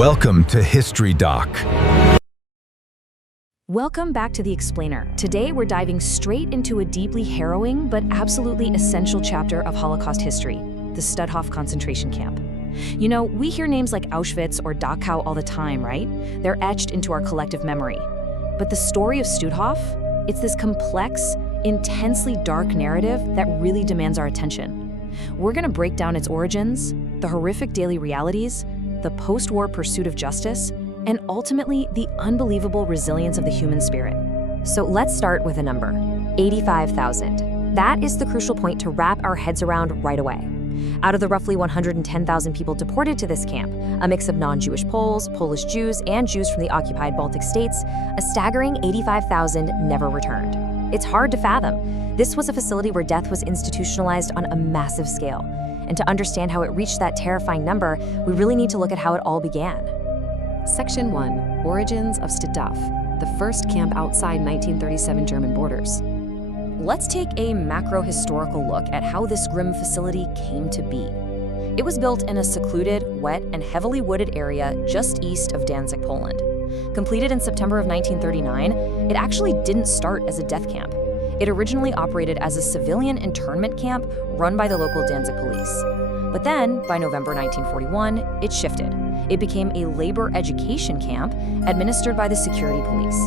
Welcome to History Doc. Welcome back to The Explainer. Today we're diving straight into a deeply harrowing but absolutely essential chapter of Holocaust history, the Stutthof concentration camp. You know, we hear names like Auschwitz or Dachau all the time, right? They're etched into our collective memory. But the story of Stutthof, it's this complex, intensely dark narrative that really demands our attention. We're going to break down its origins, the horrific daily realities, the post-war pursuit of justice, and ultimately the unbelievable resilience of the human spirit. So let's start with a number, 85,000. That is the crucial point to wrap our heads around right away. Out of the roughly 110,000 people deported to this camp, a mix of non-Jewish Poles, Polish Jews, and Jews from the occupied Baltic states, a staggering 85,000 never returned. It's hard to fathom. This was a facility where death was institutionalized on a massive scale. And to understand how it reached that terrifying number, we really need to look at how it all began. Section 1. Origins of Stutthof, the first camp outside 1937 German borders. Let's take a macro-historical look at how this grim facility came to be. It was built in a secluded, wet, and heavily wooded area just east of Danzig, Poland. Completed in September of 1939, it actually didn't start as a death camp. It originally operated as a civilian internment camp run by the local Danzig police. But then, by November 1941, it shifted. It became a labor education camp administered by the security police.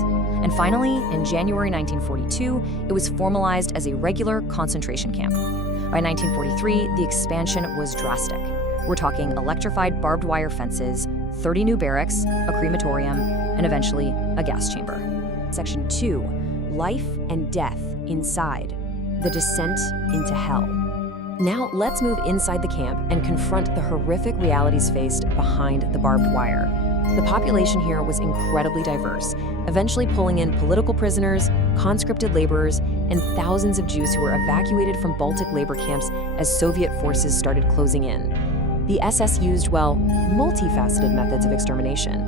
And finally, in January 1942, it was formalized as a regular concentration camp. By 1943, the expansion was drastic. We're talking electrified barbed wire fences, 30 new barracks, a crematorium, and eventually a gas chamber. Section 2. Life and death inside. The descent into hell. Now let's move inside the camp and confront the horrific realities faced behind the barbed wire. The population here was incredibly diverse, eventually pulling in political prisoners, conscripted laborers, and thousands of Jews who were evacuated from Baltic labor camps as Soviet forces started closing in. The SS used, well, multifaceted methods of extermination.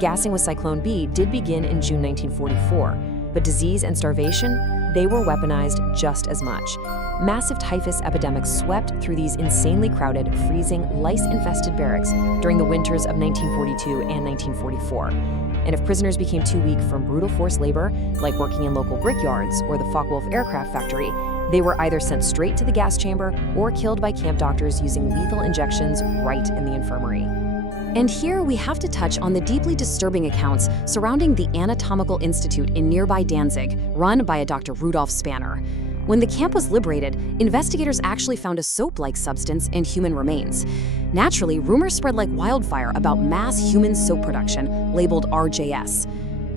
Gassing with Cyclone B did begin in June 1944, but disease and starvation, they were weaponized just as much. Massive typhus epidemics swept through these insanely crowded, freezing, lice-infested barracks during the winters of 1942 and 1944. And if prisoners became too weak from brutal forced labor, like working in local brickyards or the Focke-Wulf aircraft factory, they were either sent straight to the gas chamber or killed by camp doctors using lethal injections right in the infirmary. And here we have to touch on the deeply disturbing accounts surrounding the Anatomical Institute in nearby Danzig, run by a Dr. Rudolf Spanner. When the camp was liberated, investigators actually found a soap-like substance in human remains. Naturally, rumors spread like wildfire about mass human soap production, labeled RJS.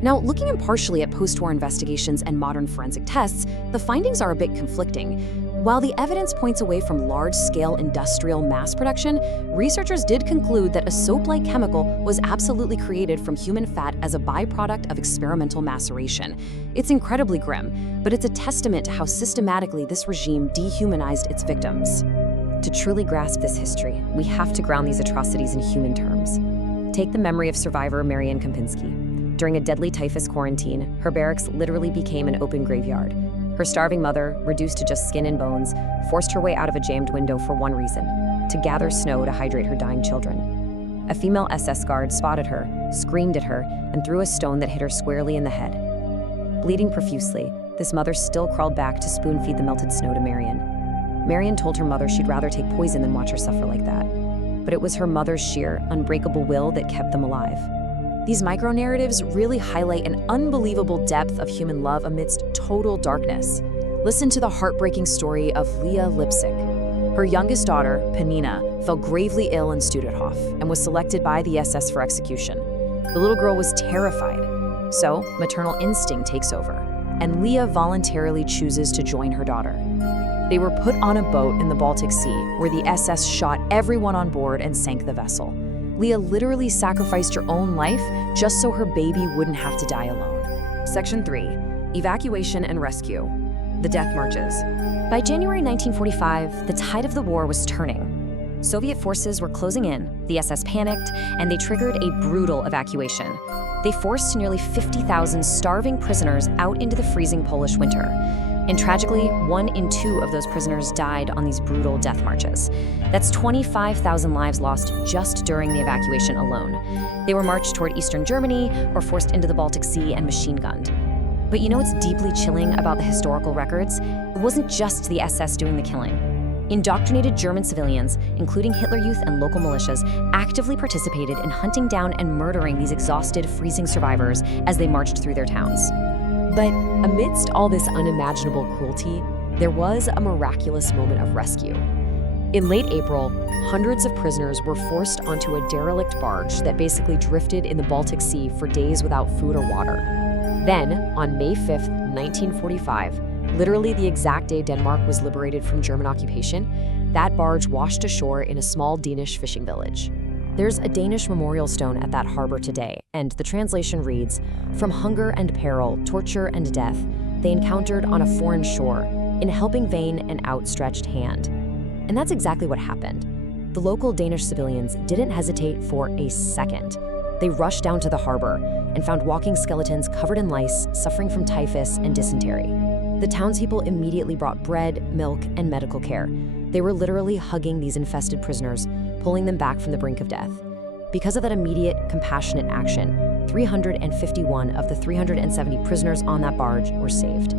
Now, looking impartially at post-war investigations and modern forensic tests, the findings are a bit conflicting. While the evidence points away from large-scale industrial mass production, researchers did conclude that a soap-like chemical was absolutely created from human fat as a byproduct of experimental maceration. It's incredibly grim, but it's a testament to how systematically this regime dehumanized its victims. To truly grasp this history, we have to ground these atrocities in human terms. Take the memory of survivor Marian Kempinski. During a deadly typhus quarantine, her barracks literally became an open graveyard. Her starving mother, reduced to just skin and bones, forced her way out of a jammed window for one reason: to gather snow to hydrate her dying children. A female SS guard spotted her, screamed at her, and threw a stone that hit her squarely in the head. Bleeding profusely, this mother still crawled back to spoon-feed the melted snow to Marian. Marian told her mother she'd rather take poison than watch her suffer like that. But it was her mother's sheer, unbreakable will that kept them alive. These micro-narratives really highlight an unbelievable depth of human love amidst total darkness. Listen to the heartbreaking story of Leah Lipsick. Her youngest daughter, Penina, fell gravely ill in Stutthof and was selected by the SS for execution. The little girl was terrified, so maternal instinct takes over, and Leah voluntarily chooses to join her daughter. They were put on a boat in the Baltic Sea, where the SS shot everyone on board and sank the vessel. Leah literally sacrificed her own life just so her baby wouldn't have to die alone. Section 3. Evacuation and rescue. The death marches. By January 1945, the tide of the war was turning. Soviet forces were closing in, the SS panicked, and they triggered a brutal evacuation. They forced nearly 50,000 starving prisoners out into the freezing Polish winter. And tragically, 1 in 2 of those prisoners died on these brutal death marches. That's 25,000 lives lost just during the evacuation alone. They were marched toward eastern Germany or forced into the Baltic Sea and machine-gunned. But you know what's deeply chilling about the historical records? It wasn't just the SS doing the killing. Indoctrinated German civilians, including Hitler Youth and local militias, actively participated in hunting down and murdering these exhausted, freezing survivors as they marched through their towns. But amidst all this unimaginable cruelty, there was a miraculous moment of rescue. In late April, hundreds of prisoners were forced onto a derelict barge that basically drifted in the Baltic Sea for days without food or water. Then, on May 5th, 1945, literally the exact day Denmark was liberated from German occupation, that barge washed ashore in a small Danish fishing village. There's a Danish memorial stone at that harbor today, and the translation reads, "From hunger and peril, torture and death, they encountered on a foreign shore, in a helping vein and outstretched hand." And that's exactly what happened. The local Danish civilians didn't hesitate for a second. They rushed down to the harbor and found walking skeletons covered in lice, suffering from typhus and dysentery. The townspeople immediately brought bread, milk, and medical care. They were literally hugging these infested prisoners, pulling them back from the brink of death. Because of that immediate, compassionate action, 351 of the 370 prisoners on that barge were saved.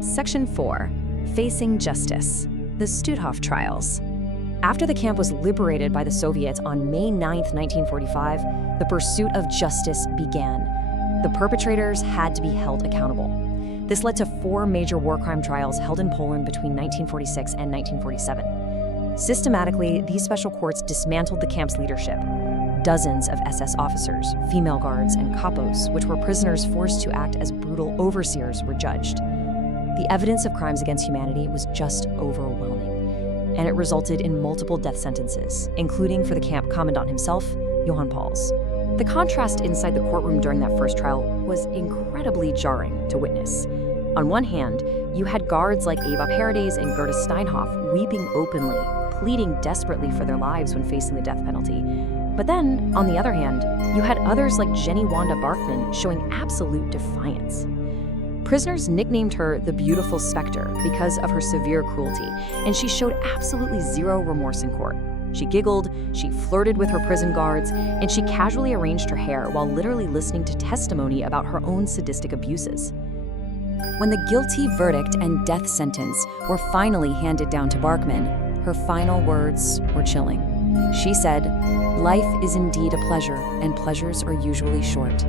Section 4. Facing Justice. The Stutthof Trials. After the camp was liberated by the Soviets on May 9, 1945, the pursuit of justice began. The perpetrators had to be held accountable. This led to 4 major war crime trials held in Poland between 1946 and 1947. Systematically, these special courts dismantled the camp's leadership. Dozens of SS officers, female guards, and kapos, which were prisoners forced to act as brutal overseers, were judged. The evidence of crimes against humanity was just overwhelming, and it resulted in multiple death sentences, including for the camp commandant himself, Johann Pauls. The contrast inside the courtroom during that first trial was incredibly jarring to witness. On one hand, you had guards like Eva Paredes and Gerda Steinhoff weeping openly, pleading desperately for their lives when facing the death penalty. But then, on the other hand, you had others like Jenny Wanda Barkman showing absolute defiance. Prisoners nicknamed her the Beautiful Spectre because of her severe cruelty, and she showed absolutely zero remorse in court. She giggled, she flirted with her prison guards, and she casually arranged her hair while literally listening to testimony about her own sadistic abuses. When the guilty verdict and death sentence were finally handed down to Barkman, her final words were chilling. She said, "Life is indeed a pleasure, and pleasures are usually short."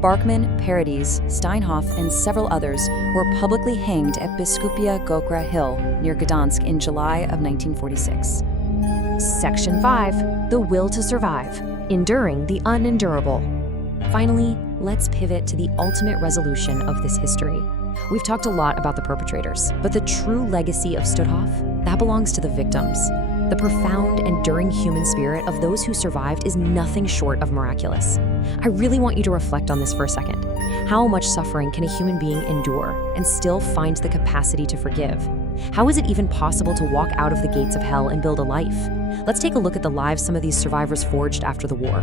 Barkman, Paredes, Steinhoff, and several others were publicly hanged at Biskupia Gokra Hill near Gdansk in July of 1946. Section 5. The Will to Survive. Enduring the Unendurable. Finally, let's pivot to the ultimate resolution of this history. We've talked a lot about the perpetrators, but the true legacy of Stutthof, that belongs to the victims. The profound, enduring human spirit of those who survived is nothing short of miraculous. I really want you to reflect on this for a second. How much suffering can a human being endure and still find the capacity to forgive? How is it even possible to walk out of the gates of hell and build a life? Let's take a look at the lives some of these survivors forged after the war.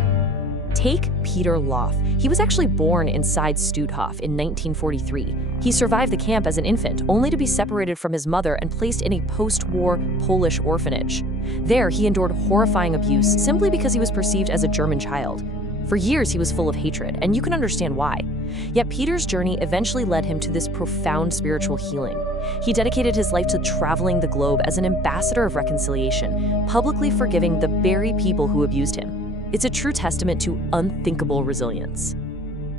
Take Peter Loth. He was actually born inside Stutthof in 1943. He survived the camp as an infant, only to be separated from his mother and placed in a post-war Polish orphanage. There, he endured horrifying abuse simply because he was perceived as a German child. For years, he was full of hatred, and you can understand why. Yet Peter's journey eventually led him to this profound spiritual healing. He dedicated his life to traveling the globe as an ambassador of reconciliation, publicly forgiving the very people who abused him. It's a true testament to unthinkable resilience.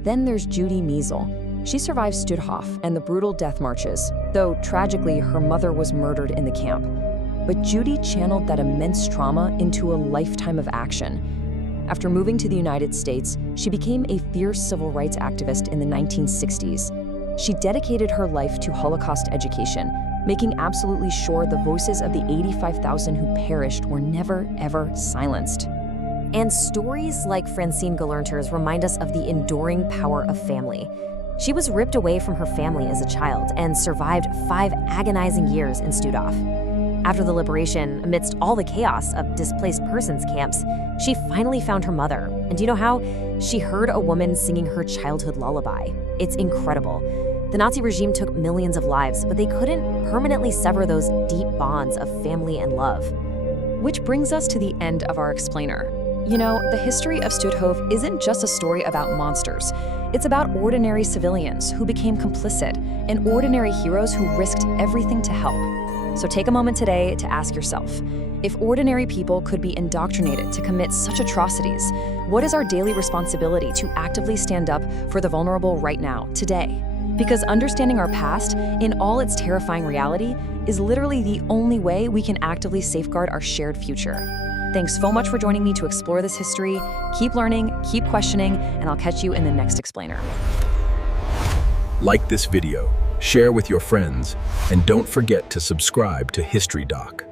Then there's Judy Meisel. She survived Stutthof and the brutal death marches, though tragically her mother was murdered in the camp. But Judy channeled that immense trauma into a lifetime of action. After moving to the United States, she became a fierce civil rights activist in the 1960s. She dedicated her life to Holocaust education, making absolutely sure the voices of the 85,000 who perished were never, ever silenced. And stories like Francine Galernter's remind us of the enduring power of family. She was ripped away from her family as a child and survived 5 agonizing years in Stutthof. After the liberation, amidst all the chaos of displaced persons camps, she finally found her mother. And do you know how? She heard a woman singing her childhood lullaby. It's incredible. The Nazi regime took millions of lives, but they couldn't permanently sever those deep bonds of family and love. Which brings us to the end of our explainer. You know, the history of Stutthof isn't just a story about monsters. It's about ordinary civilians who became complicit and ordinary heroes who risked everything to help. So take a moment today to ask yourself, if ordinary people could be indoctrinated to commit such atrocities, what is our daily responsibility to actively stand up for the vulnerable right now, today? Because understanding our past in all its terrifying reality is literally the only way we can actively safeguard our shared future. Thanks so much for joining me to explore this history. Keep learning, keep questioning, and I'll catch you in the next explainer. Like this video, share with your friends, and don't forget to subscribe to History Doc.